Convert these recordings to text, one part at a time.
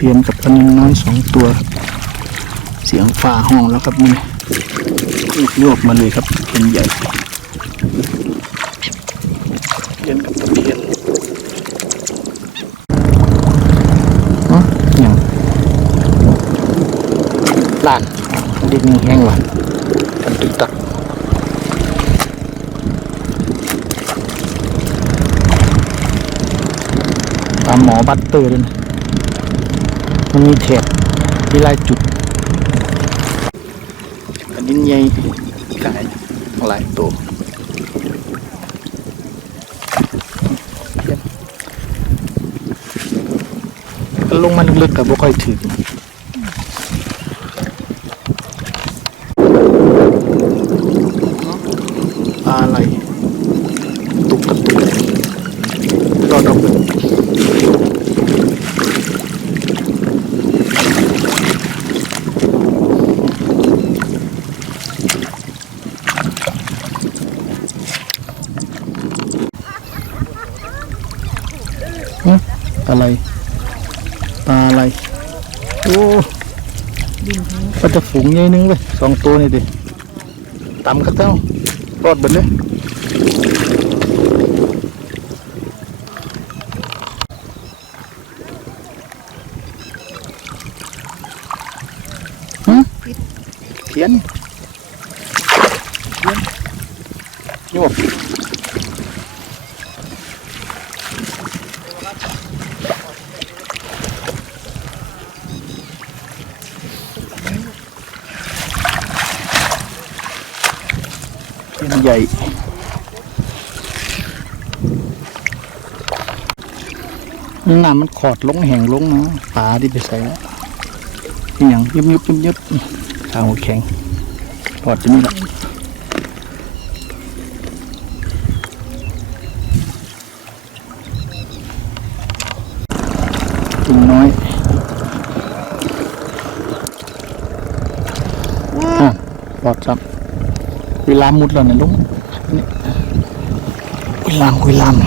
เพียนกับปลานินน้อยสองตัวเสียงฝ่าห้องแล้วครับนี่รวบมาเลยครับเป็นใหญ่เพียนกับตะเพียนเนาะอย่างล้านดินแห้งหวานกันตึกตักตามหมอบัตเตอร์ด้วยนะ มันมีเทปที่ไล่จุด อันนี้ใหญ่ขายหลายตัวก็ลงมาลึกๆกับบ่ค่อยถึงปลาอะไร ตุกกระตุกรอดอก ฮะอะไรปลาอะไร โอ้ปลา จะฝูงใหญ่นึงเว้ยสองตัวนี่ดิตำกระเจ้ารอดบิดเลยฮะเขียนเขียนโยกเป็นใหญ่ น้ำมันขอดลงแห่งลงนะปลาที่ไปใส่แล้วอหย่างยุบยุบยุบยุบขาวแข็งขอดจะนี่ละตุ่มน้อยอะปลอดจับเวลามุดแล้วนะลุงเวลามเวลาม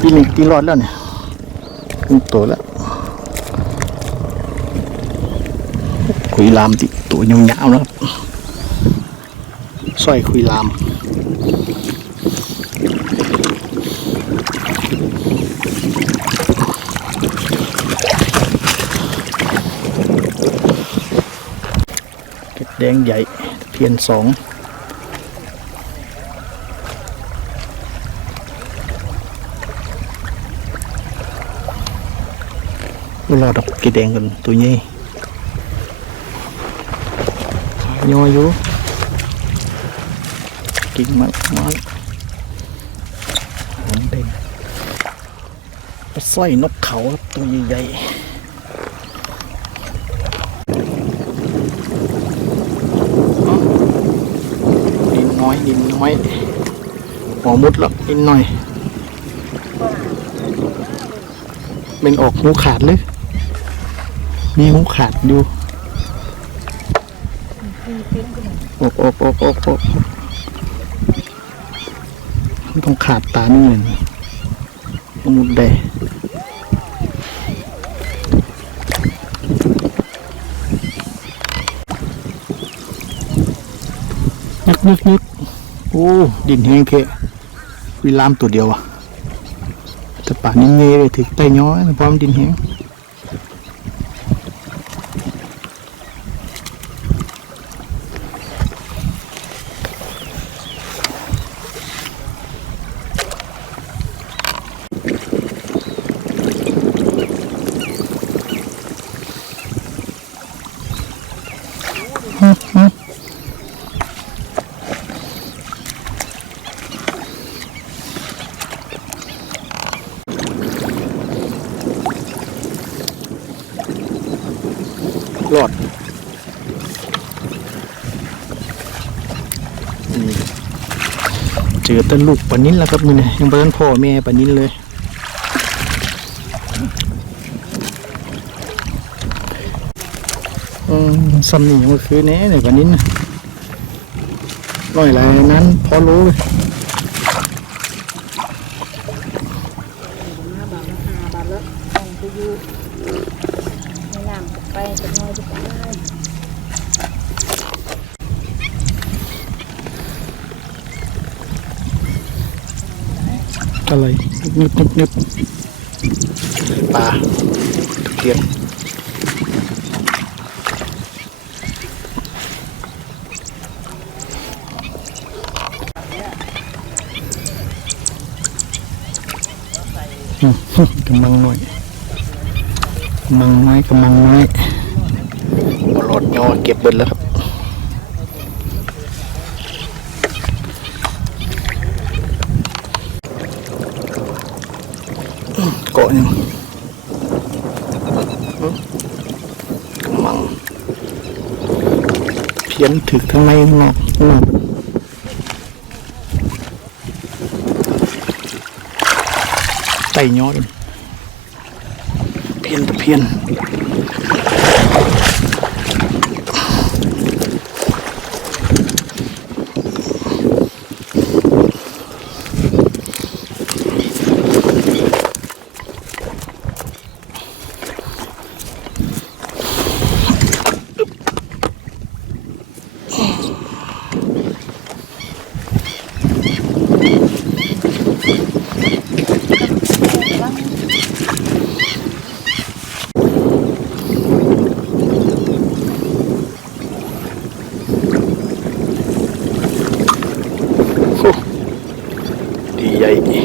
ปีหนึ่งตีรอดแล้วเนี่ย ขึ้นตัวแล้วคุยลามติตัวยาวๆแล้วค รอยคุยลามเก็ดองดอกกีแดงกันตัวนี้ย่ออยู่กิ่งไม้ไม้หางแดงปลาสร้อยนกเขาครับตัวใหญ่ดินน้อยดินน้อยหัวมุดหรอกดินหน่อยเป็นออกหูขาดเลย มีหูขาดอยู่ออกออกออกออกออกมันต้องขาดตาหนึ่งต้องมุดได้นึกนึกนึกโอ้ ดินแห้งเทะวิลามตัวเดียวอะแต่ป่านนี้เงยเลยถึงไตย้อยพร้อมดินแห้ง รอดเจอต้นลูกปานิ้นแล้วครับมือนี่ยังเป็นพ่อแม่ปานิ้นเลย อืมซ้ำนี่ยังไม่คือแน่เลยปลานิ้นน่ะน้อยหลายนั้นพอรู้เลยไปจะน้อยจะไปได้อะไรนึบนึบนึบปลาตะเกียน กำลังน้อยกำลังน้อยกำลังน้อยปลอดยอเก็บเบิดแล้วครับเกาะยังกำลังเพี้ยนถึกทั้งในทั้งนอกข้งนอก ញោតតៀនតៀន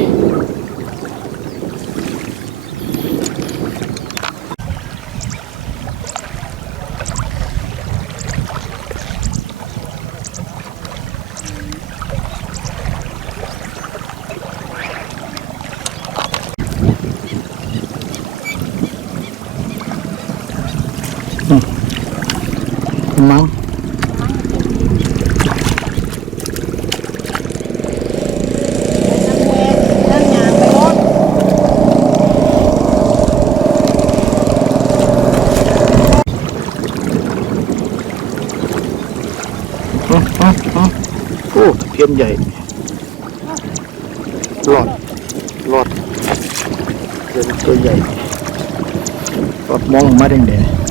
ใหญ่อืมมั้ง นั่งยางไปรถ อืมอืมอืมโอ้ตะ เพียนใหญ่หลอดหลอดเดินตัวใหญ่หลอดมองออกมาแดงๆ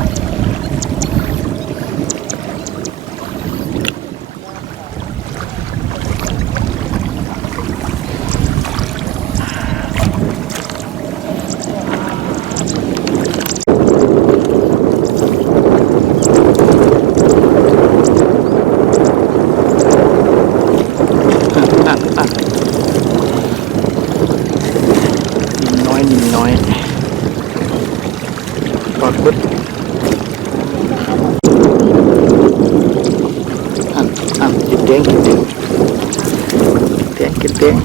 อะอะนินน้อยนินน้อยหลอดพุดอะอ่ะกินเด้งกินเด้งเด้งกินเด้ง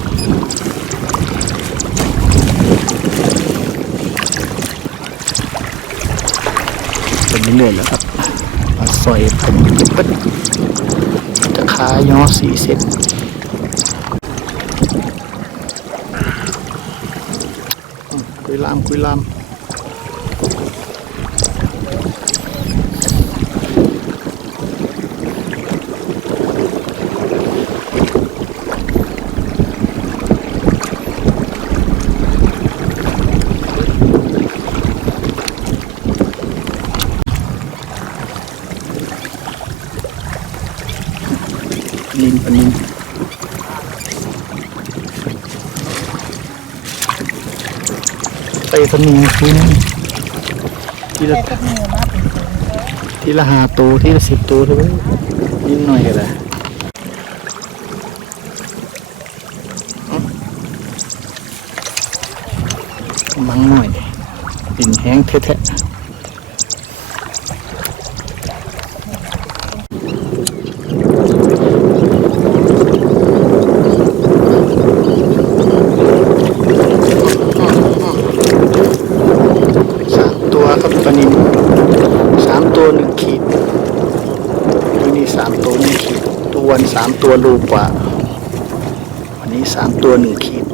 เป็นเรื่อยแล้วครับมาซอยผมปึ๊ดจะขายอสี่เซนคุยลามคุยลามนินปะนินไปสนิงคุณ ทีละแต่ก็มีมาเป็นคนทีละหาตัวทีละสิบตัวเท่านั้นนิดหน่อยก็ได้มังหน่อยดินแห้งแท้ๆสามตัวครับปลานินสามตัว หนึ่งขีดวันนี้สามตัวหนึ่งขีด ตัววันสามตัวรูกว่า วันนี้สามตัวหนึ่งขีด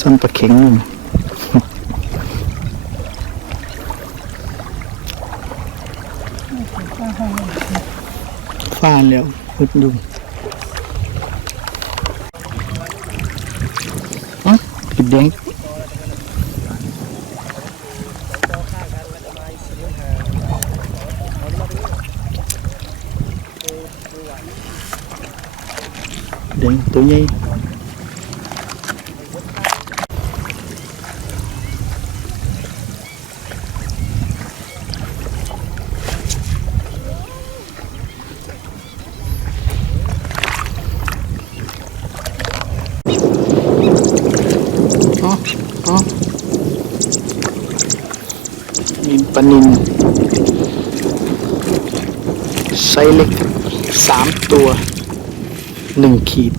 ซ้ำปลาเข็งนี่นะข้าวหอมฟ้านแล้วมุดดูอ๋อติดแดงแดงตัวใหญ่อ๋ออ๋อมีปลานิน ไซส์เล็กสามตัวหนึ่งขีด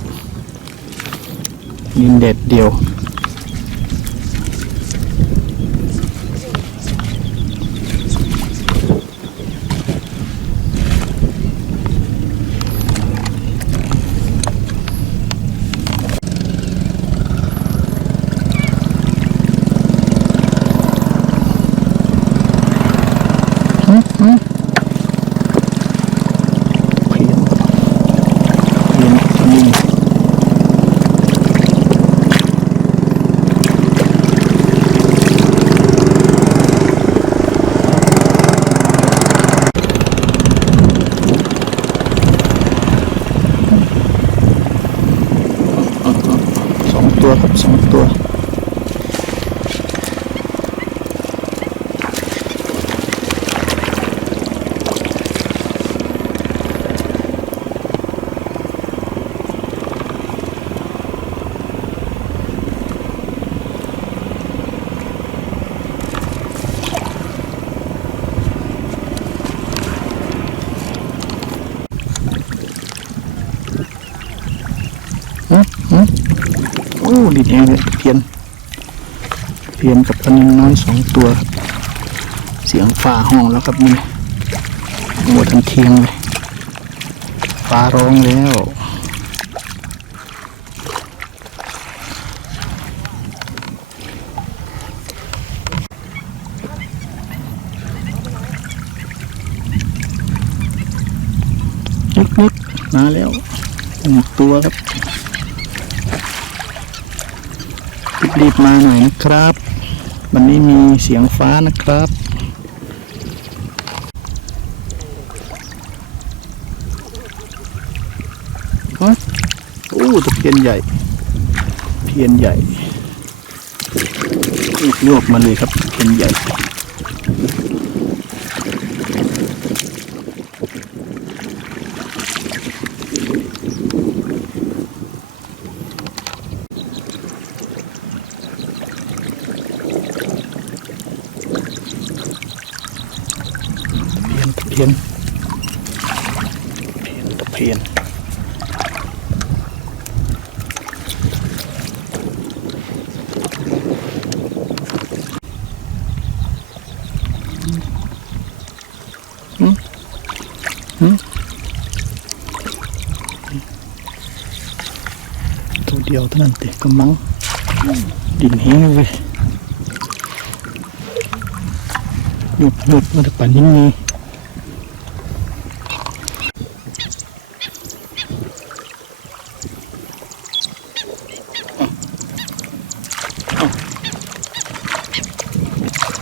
นินเด็ดเดียว หืมหืมเพียนเพียนปลานิน สองตัวครับสองตัว ฮะฮะ โอ้ดีแดงเลยเพียน เพียนกับปลานินน้อยสองตัวครับ เสียงฟ้าห้องแล้วครับนี่หมดทันเทียงเลยฟ้าร้องแล้วนิดๆมาแล้วหนึ่งตัวครับ รีบมาหน่อยนะครับ วันนี้มีเสียงฟ้านะครับฮะโอ้ตะเพียนใหญ่ เพียนใหญ่ลวกมาเลยครับเพียนใหญ่ เพียนตะเพียนเพียนตะเพียนหืมหืมตัวเดียวเท่านั้นเตะกำมังดินแห้งเลยหยุดหยุดมาแต่ป่านนี้มี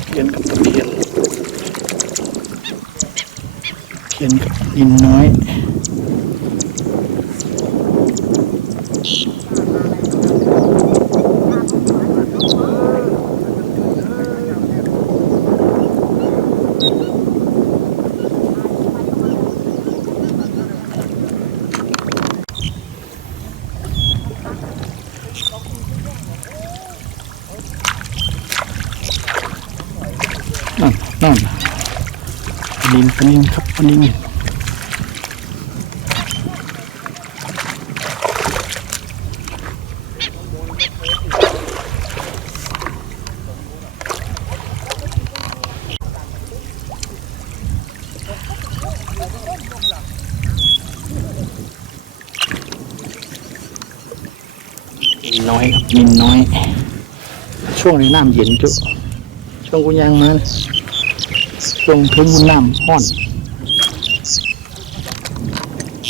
เพียนกับตะเพียนเพียนกับดินน้อย นั่นนั่นปลานินปลา นินครับปลานินนินน้อยครับนินน้อย ช่วงนี้น้ำเย็นจุช่วงกูยางมาช่วงถึงกูน้ำห้อน